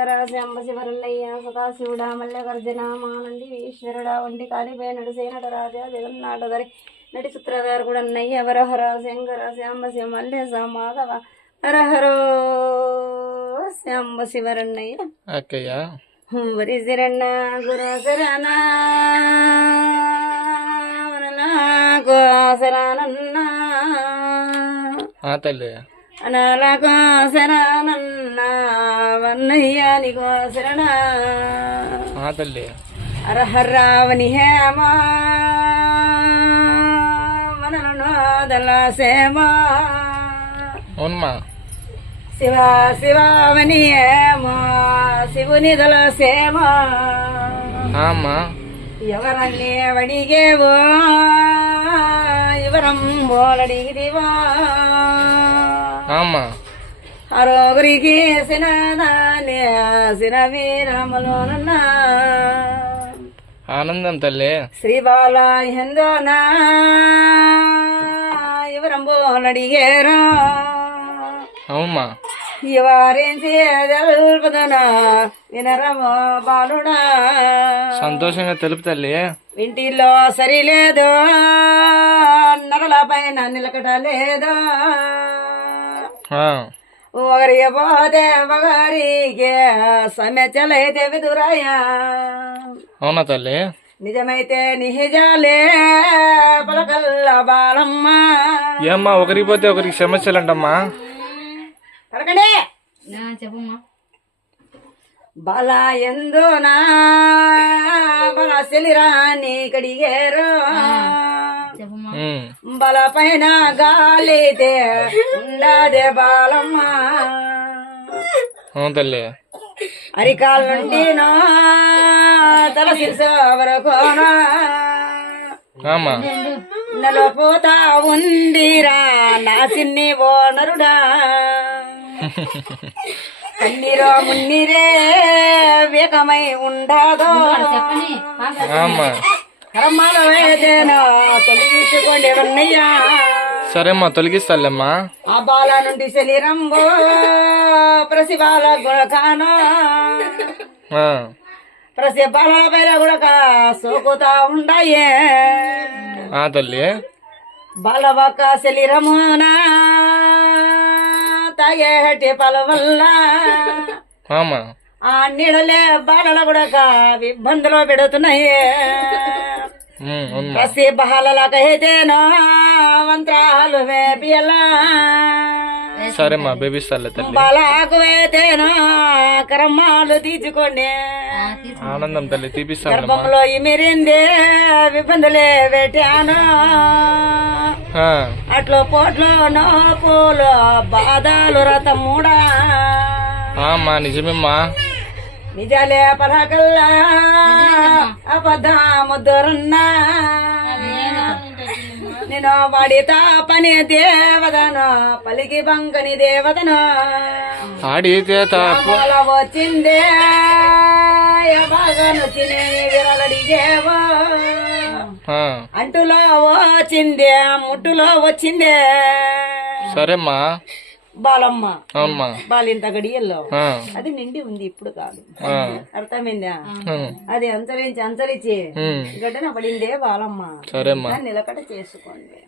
శంకర శంభ శివరల్లయ్య సదాశివుడా మల్లెగర్జన మానంది ఈశ్వరుడా వంటి కాలిపోయినడు సేనట రాజా జగన్నాటధరి నటి సూత్రధారు కూడా అన్నయ్య వరహర శంకర శంభ శివ మల్లేశ మాధవ హరహరో శంభ శివరన్నయ్య అక్కయ్య వరి శరణ గురు శరణ శరణన్న తల్లి అనాలకో శరణన్న వన్నయ్యానికో శరణ తల్లి అరహర్రావని హేమ మననోదల సేమ అవునమ్మా శివ శివావని హేమ శివుని దళ సేమ అమ్మా ఎవరన్నీ వడిగేవో ఎవరం బోలడిగిదివో అమ్మా అరోగురికి సినదాని సిన వీరములోనున్న ఆనందం తల్లి శ్రీ బాల హిందోనా ఎవరం బోలడిగేరో అవుమ్మా ఎవరించి తెలుపుదనా వినరమో బాలుడా సంతోషంగా తెలుపు తల్లి ఇంటిలో సరిలేదు నరల పైన నిలకట లేదు ఒకరికి పోతే ఒకరికి సమస్యలైతే విదురాయా అవునా తల్లి నిజమైతే నిజాలే పలకల్ల బాలమ్మ ఏమ్మా ఒకరికి పోతే ఒకరికి సమస్యలు అంటమ్మా కరకండి చెప్పమ్మా బల ఎందునా బల సెలిరాని కడిగేరు బల పైన గాలితే ఉండదే బాలమ్మ అవును తల్లి అరికాల నుండి తల శిరస వరకోనా అమ్మా నలపోతా ఉందిరా నా చిన్ని ఓనరుడా కన్నీరో మున్నీరే వేకమై ఉండదో కరమ్మాలో ఏదేనో తొలగించుకోండి వన్నయ్యా సరేమ్మా తొలగిస్తాలేమ్మా ఆ బాల నుండి శరీరంబో ప్రసిబాల గుణకానో ప్రసి బాల పైన గుడక సోకుతా ఉండయే తల్లి బాలవక శరీరమునా తాగేటి పల వల్ల ఆ నీడలే బాలల కూడా ఇబ్బందులు పెడుతున్నాయి ప్రసి బాలలకైతేనో మంత్రాలు వేపియలా సరేమ్మా బేబిస్తాలే తల్లి బాలకు అయితేనో కర్మాలు తీర్చుకోండి ఆనందం తల్లి తీపిస్తాను గర్భంలో ఇమిరిందే ఇబ్బందులే పెట్టాను అట్లో పోట్లో నోపులు బాధలు రతముడా అమ్మా నిజమేమ్మా నిజాలే పలకల్లా అబద్ధముద్దురున్నా నేను వాడితా పని దేవతను పలికి బంకని దేవతను ఆడితే వచ్చిందే బాగా నొచ్చినే విరలడిగేవో అంటులో వచ్చిందే ముట్టులో వచ్చిందే సరేమ్మా బాలమ్మ అవునమ్మా బాలింత గడియల్లో అది నిండి ఉంది ఇప్పుడు కాదు అర్థమైందా అది అంతరించి గడ్డన పడిందే బాలమ్మ సరేమ్మా నిలకడ చేసుకోండి.